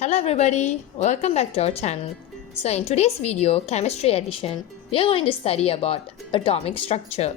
Hello everybody, welcome back to our channel. So in today's video, chemistry edition, we are going to study about atomic structure.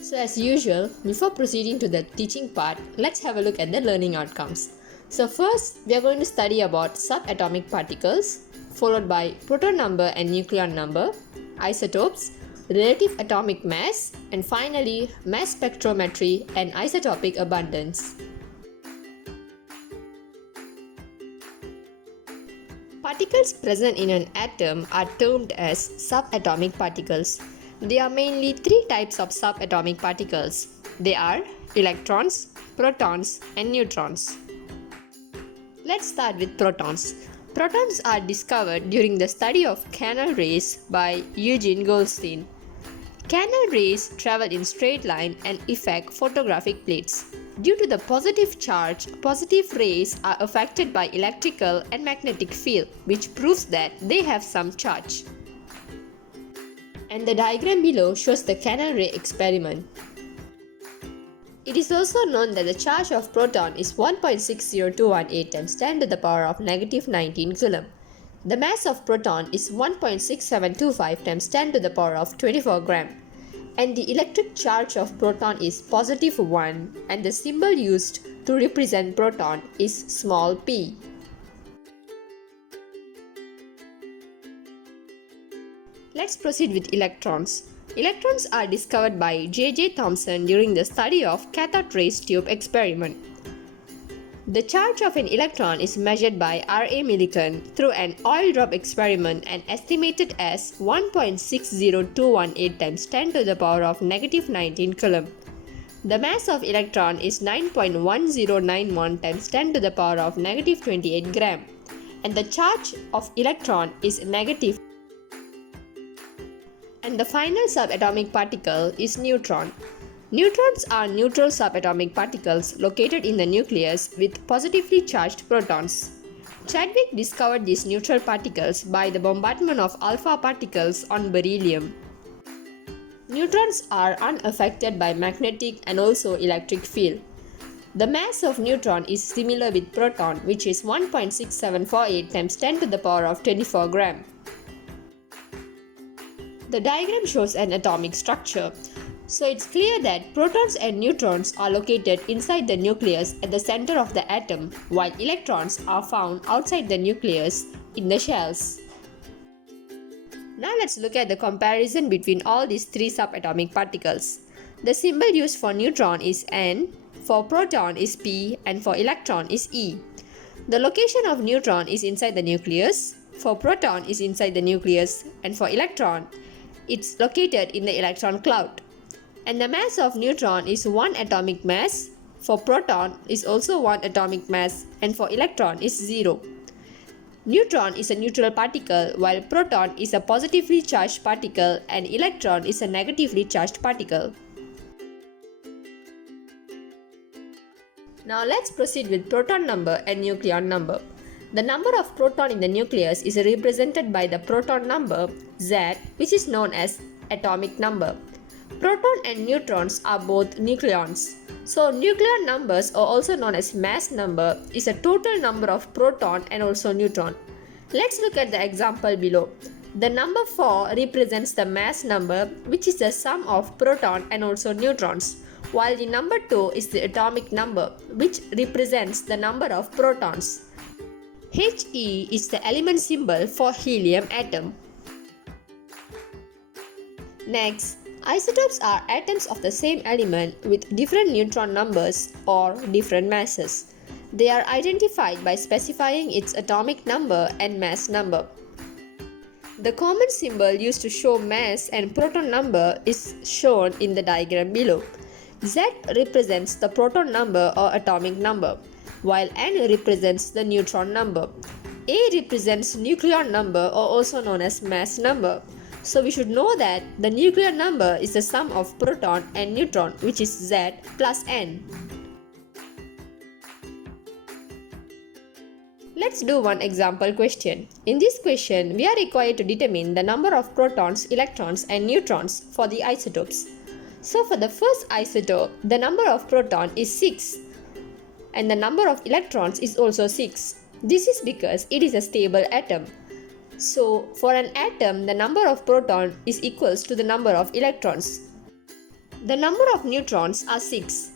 So as usual, before proceeding to the teaching part, let's have a look at the learning outcomes. So first, we are going to study about subatomic particles, followed by proton number and nucleon number, isotopes, relative atomic mass, and finally mass spectrometry and isotopic abundance. Particles present in an atom are termed as subatomic particles. There are mainly three types of subatomic particles. They are electrons, protons, and neutrons. Let's start with protons. Protons are discovered during the study of canal rays by Eugene Goldstein. Canal rays travel in straight line and affect photographic plates. Due to the positive charge, positive rays are affected by electrical and magnetic field, which proves that they have some charge. And the diagram below shows the canal ray experiment. It is also known that the charge of proton is 1.60218 times 10 to the power of negative 19 coulomb. The mass of proton is 1.6725 times 10 to the power of 24 gram. And the electric charge of proton is positive 1 and the symbol used to represent proton is small p. Let's proceed with electrons. Electrons are discovered by J.J. Thomson during the study of cathode rays tube experiment. The charge of an electron is measured by R.A. Millikan through an oil drop experiment and estimated as 1.60218 times 10 to the power of negative 19 coulomb. The mass of electron is 9.1091 times 10 to the power of negative 28 gram. And the charge of electron is negative. And the final subatomic particle is neutron. Neutrons are neutral subatomic particles located in the nucleus with positively charged protons. Chadwick discovered these neutral particles by the bombardment of alpha particles on beryllium. Neutrons are unaffected by magnetic and also electric field. The mass of neutron is similar with proton, which is 1.6748 times 10 to the power of 24 gram. The diagram shows an atomic structure. So it's clear that protons and neutrons are located inside the nucleus at the center of the atom, while electrons are found outside the nucleus in the shells. Now let's look at the comparison between all these three subatomic particles. The symbol used for neutron is N, for proton is P, and for electron is E. The location of neutron is inside the nucleus, for proton is inside the nucleus, and for electron, it's located in the electron cloud. And the mass of neutron is 1 atomic mass, for proton is also 1 atomic mass, and for electron is 0. Neutron is a neutral particle while proton is a positively charged particle and electron is a negatively charged particle. Now let's proceed with proton number and nucleon number. The number of proton in the nucleus is represented by the proton number Z, which is known as atomic number. Proton and neutrons are both nucleons. So nucleon numbers, or also known as mass number, is a total number of proton and also neutron. Let's look at the example below. The number 4 represents the mass number, which is the sum of proton and also neutrons, while the number 2 is the atomic number, which represents the number of protons. He is the element symbol for helium atom. Next, isotopes are atoms of the same element with different neutron numbers or different masses. They are identified by specifying its atomic number and mass number. The common symbol used to show mass and proton number is shown in the diagram below. Z represents the proton number or atomic number, while N represents the neutron number. A represents nucleon number or also known as mass number. So we should know that the nucleon number is the sum of proton and neutron, which is Z plus N. Let's do one example question. In this question, we are required to determine the number of protons, electrons and neutrons for the isotopes. So for the first isotope, the number of proton is 6 and the number of electrons is also 6. This is because it is a stable atom. So for an atom, the number of proton is equals to the number of electrons. The number of neutrons are 6.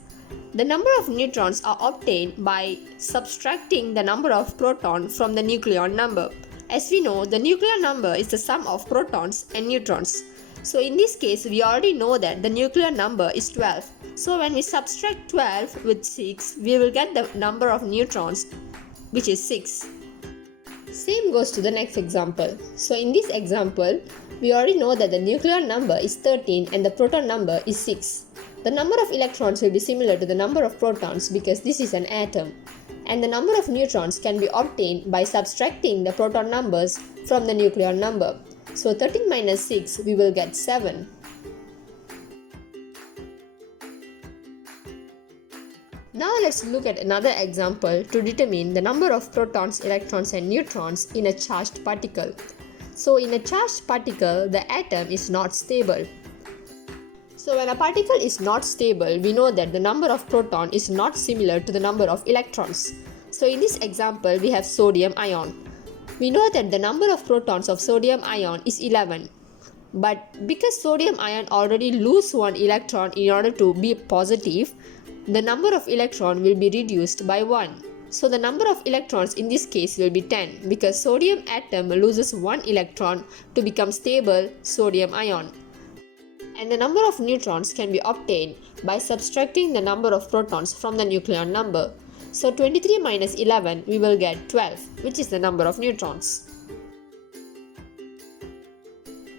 The number of neutrons are obtained by subtracting the number of proton from the nucleon number. As we know, the nucleon number is the sum of protons and neutrons. So in this case, we already know that the nucleon number is 12. So when we subtract 12 with 6, we will get the number of neutrons, which is 6. Same goes to the next example. So in this example, we already know that the nucleon number is 13 and the proton number is 6. The number of electrons will be similar to the number of protons because this is an atom. And the number of neutrons can be obtained by subtracting the proton numbers from the nucleon number. So 13 minus 6, we will get 7. Now let's look at another example to determine the number of protons, electrons and neutrons in a charged particle. So in a charged particle, the atom is not stable. So when a particle is not stable, we know that the number of proton is not similar to the number of electrons. So in this example, we have sodium ion. We know that the number of protons of sodium ion is 11. But because sodium ion already lose one electron in order to be positive, the number of electron will be reduced by 1. So the number of electrons in this case will be 10 because sodium atom loses one electron to become stable sodium ion. And the number of neutrons can be obtained by subtracting the number of protons from the nucleon number. So 23 minus 11, we will get 12, which is the number of neutrons.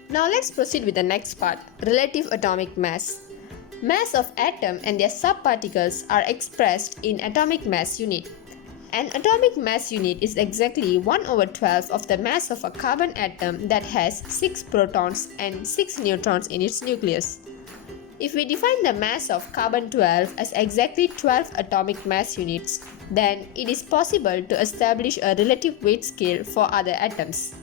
Now let's proceed with the next part, relative atomic mass. Mass of atom and their subparticles are expressed in atomic mass unit. An atomic mass unit is exactly 1/12 of the mass of a carbon atom that has 6 protons and 6 neutrons in its nucleus. If we define the mass of carbon-12 as exactly 12 atomic mass units, then it is possible to establish a relative weight scale for other atoms.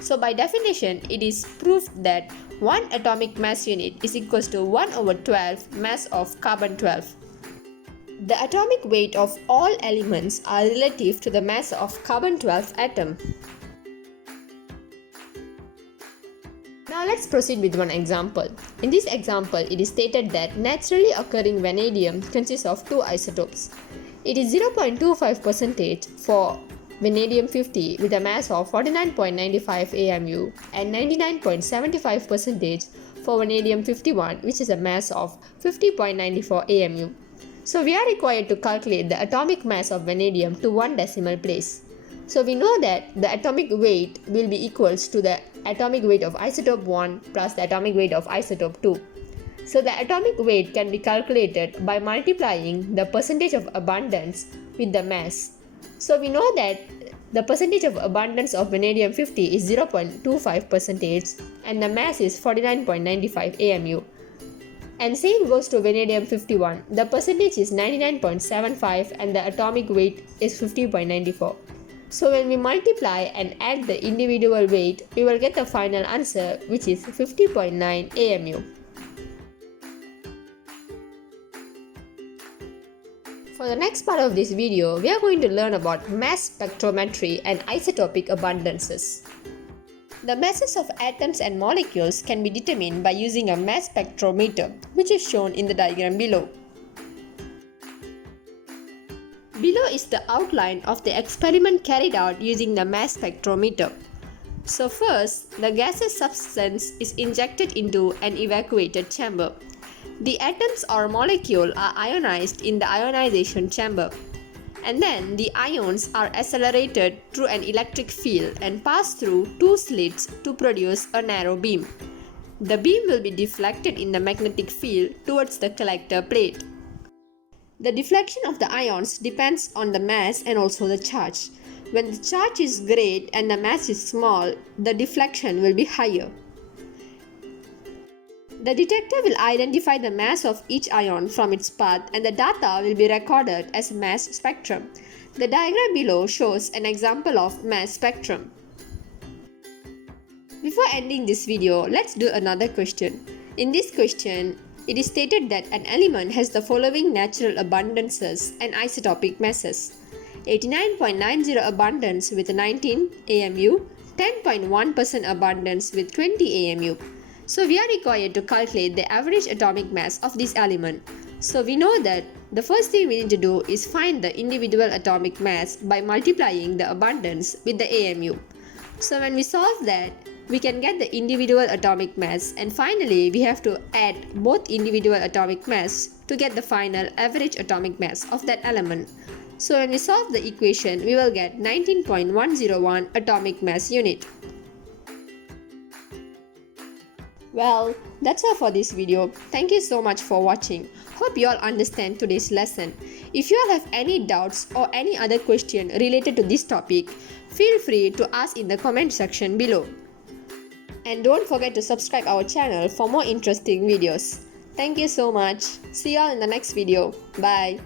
So by definition, it is proved that 1 atomic mass unit is equals to 1/12 mass of carbon-12. The atomic weight of all elements are relative to the mass of carbon-12 atom. Now let's proceed with one example. In this example, it is stated that naturally occurring vanadium consists of 2 isotopes. It is 0.25% for vanadium-50 with a mass of 49.95 AMU and 99.75% for vanadium-51, which is a mass of 50.94 AMU. So we are required to calculate the atomic mass of vanadium to 1 decimal place. So we know that the atomic weight will be equals to the atomic weight of isotope 1 plus the atomic weight of isotope 2. So the atomic weight can be calculated by multiplying the percentage of abundance with the mass. So we know that the percentage of abundance of vanadium-50 is 0.25% and the mass is 49.95 AMU. And same goes to vanadium-51. The percentage is 99.75 and the atomic weight is 50.94. So when we multiply and add the individual weight, we will get the final answer, which is 50.9 AMU. For the next part of this video, we are going to learn about mass spectrometry and isotopic abundances. The masses of atoms and molecules can be determined by using a mass spectrometer, which is shown in the diagram below. Below is the outline of the experiment carried out using the mass spectrometer. So first, the gaseous substance is injected into an evacuated chamber. The atoms or molecule are ionized in the ionization chamber. And then the ions are accelerated through an electric field and pass through 2 slits to produce a narrow beam. The beam will be deflected in the magnetic field towards the collector plate. The deflection of the ions depends on the mass and also the charge. When the charge is great and the mass is small, the deflection will be higher. The detector will identify the mass of each ion from its path and the data will be recorded as mass spectrum. The diagram below shows an example of mass spectrum. Before ending this video, let's do another question. In this question, it is stated that an element has the following natural abundances and isotopic masses: 89.90 abundance with 19 AMU, 10.1% abundance with 20 AMU. So we are required to calculate the average atomic mass of this element. So we know that the first thing we need to do is find the individual atomic mass by multiplying the abundance with the AMU. So when we solve that, we can get the individual atomic mass, and finally we have to add both individual atomic mass to get the final average atomic mass of that element. So when we solve the equation, we will get 19.101 atomic mass unit. Well, that's all for this video. Thank you so much for watching. Hope you all understand today's lesson. If you all have any doubts or any other question related to this topic, feel free to ask in the comment section below. And don't forget to subscribe our channel for more interesting videos. Thank you so much. See you all in the next video. Bye.